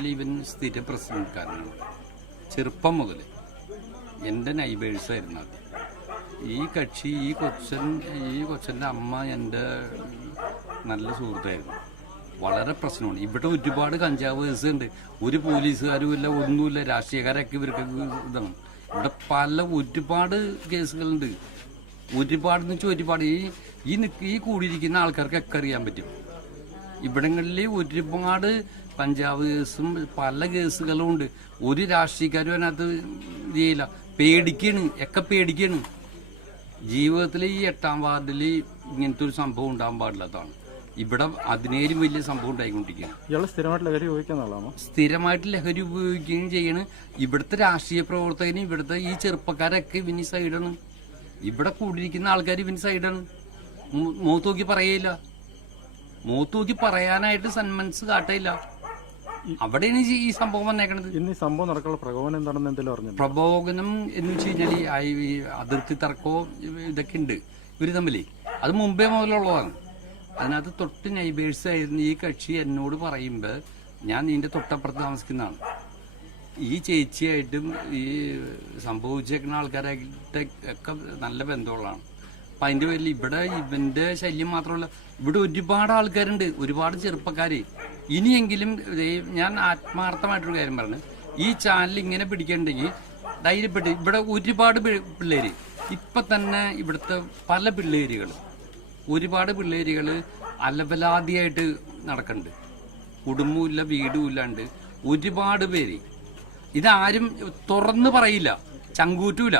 മുതൽ ഇവൻ സ്ഥിര പ്രസിഡന്റുകാരനാണ് ചെറുപ്പം മുതൽ എന്റെ നൈബേഴ്സായിരുന്നു അത്. ഈ കക്ഷി ഈ കൊച്ചൻ ഈ കൊച്ചന്റെ അമ്മ എന്റെ നല്ല സുഹൃത്തായിരുന്നു. വളരെ പ്രശ്നമാണ്. ഇവിടെ ഒരുപാട് കഞ്ചാവ് കേസ് ഉണ്ട്. ഒരു പോലീസുകാരും ഇല്ല ഒന്നുമില്ല. രാഷ്ട്രീയക്കാരൊക്കെ ഇവർക്ക് ഇതാണ്. ഇവിടെ പല ഒരുപാട് കേസുകളുണ്ട്. ഒരുപാട് എന്ന് വെച്ചാൽ ഒരുപാട്. ഈ ഈ ഈ കൂടിയിരിക്കുന്ന ആൾക്കാർക്കൊക്കെ അറിയാൻ പറ്റും. ഇവിടങ്ങളിൽ ഒരുപാട് പഞ്ചാബ് കേസും പല കേസുകളും ഉണ്ട്. ഒരു രാഷ്ട്രീയക്കാരും അതിനകത്ത് ഇത് ചെയ്യില്ല. പേടിക്കാണ് ഒക്കെ പേടിക്കാണ്. ജീവിതത്തിൽ ഈ എട്ടാം വാർഡിൽ ഇങ്ങനത്തെ ഒരു സംഭവം ഉണ്ടാകാൻ പാടില്ലാത്തതാണ് ഇവിടെ അതിനേലും വലിയ സംഭവം ഉണ്ടായിക്കൊണ്ടിരിക്കുകയാണ്. സ്ഥിരമായിട്ട് ലഹരി ഉപയോഗിക്കുന്ന ആളാണോ? സ്ഥിരമായിട്ട് ലഹരി ഉപയോഗിക്കുകയും ചെയ്യണ്. ഇവിടുത്തെ രാഷ്ട്രീയ പ്രവർത്തകനും ഇവിടുത്തെ ഈ ചെറുപ്പക്കാരൊക്കെ ഇവന് സൈഡാണ് ഇവിടെ കൂടിയിരിക്കുന്ന ആൾക്കാർ ഇവന് സൈഡാണ് മൂത്ത് നോക്കി പറയില്ല മൂത്ത് നോക്കി പറയാനായിട്ട് സന്മനസ് കാട്ടയില്ല. അവിടെ ഈ- ഈ സംഭവം വന്നേക്കണത്? ഇന്ന് ഈ സംഭവം നടക്കാനുള്ള പ്രകോപനം എന്താണെന്ന് എന്തെങ്കിലും പറഞ്ഞു പ്രബോധനം എന്ന് വെച്ച് കഴിഞ്ഞാൽ ഈ അതിർത്തി തർക്കവും ഇതൊക്കെ ഉണ്ട്. ഇവർ തമ്മിലേ. അത് മുമ്പേ മുതലുള്ളതാണ്. അതിനകത്ത് തൊട്ട് നൈബേഴ്സ് ആയിരുന്നു ഈ കക്ഷി എന്നോട് പറയുമ്പോൾ ഞാൻ നിന്റെ തൊട്ടപ്പുറത്ത് താമസിക്കുന്നതാണ്. ഈ ചേച്ചിയായിട്ടും ഈ സംഭവിച്ചേക്കുന്ന ആൾക്കാരായിട്ട് ഒക്കെ നല്ല ബന്ധമുള്ളതാണ്. അപ്പം അതിന്റെ പേരിൽ ഇവിടെ ഇവന്റെ ശല്യം മാത്രമല്ല ഇവിടെ ഒരുപാട് ആൾക്കാരുണ്ട് ഒരുപാട് ചെറുപ്പക്കാര്. ഇനിയെങ്കിലും ഞാൻ ആത്മാർത്ഥമായിട്ടൊരു കാര്യം പറഞ്ഞു ഈ ചാനൽ ഇങ്ങനെ പിടിക്കണ്ടെങ്കിൽ ധൈര്യപ്പെട്ട് ഇവിടെ ഒരുപാട് പിള്ളേര്. ഇപ്പൊ തന്നെ ഇവിടുത്തെ പല പിള്ളേരുകൾ ഒരുപാട് പിള്ളേരുകൾ അലബലാദിയായിട്ട് നടക്കുന്നുണ്ട് കുടുംബമില്ല വീടും ഇല്ലാണ്ട് ഒരുപാട് പേര്. ഇതാരും തുറന്ന് പറയില്ല ചങ്കൂറ്റൂല.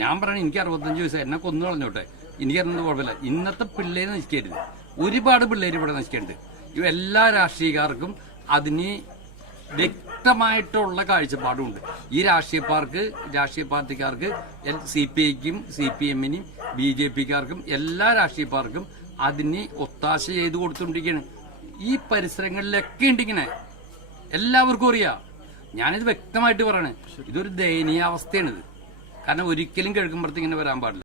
ഞാൻ പറയണ എനിക്ക് അറുപത്തഞ്ച് വയസ്സ് എന്നെ കൊന്നു കളഞ്ഞോട്ടെ. എനിക്കറിയുന്നത് കുഴപ്പമില്ല. ഇന്നത്തെ പിള്ളേര് നശിക്കരുത്. ഒരുപാട് പിള്ളേര് ഇവിടെ നശിക്കുന്നുണ്ട് ഇവ എല്ലാ രാഷ്ട്രീയക്കാർക്കും അതിന് വ്യക്തമായിട്ടുള്ള കാഴ്ചപ്പാടുണ്ട് ഈ രാഷ്ട്രീയക്കാർക്ക് രാഷ്ട്രീയ പാർട്ടിക്കാർക്ക് സി പി ഐക്കും സി പി എമ്മിനും ബി ജെ പിക്കാർക്കും എല്ലാ രാഷ്ട്രീയക്കാർക്കും അതിന് ഒത്താശ ചെയ്തു കൊടുത്തുകൊണ്ടിരിക്കുകയാണ്. ഈ പരിസരങ്ങളിലൊക്കെ ഉണ്ട് ഇങ്ങനെ എല്ലാവർക്കും അറിയാം. ഞാനിത് വ്യക്തമായിട്ട് പറയണേ. ഇതൊരു ദയനീയ അവസ്ഥയാണിത് കാരണം ഒരിക്കലും കേൾക്കുമ്പോഴത്തേക്ക് ഇങ്ങനെ വരാൻ പാടില്ല.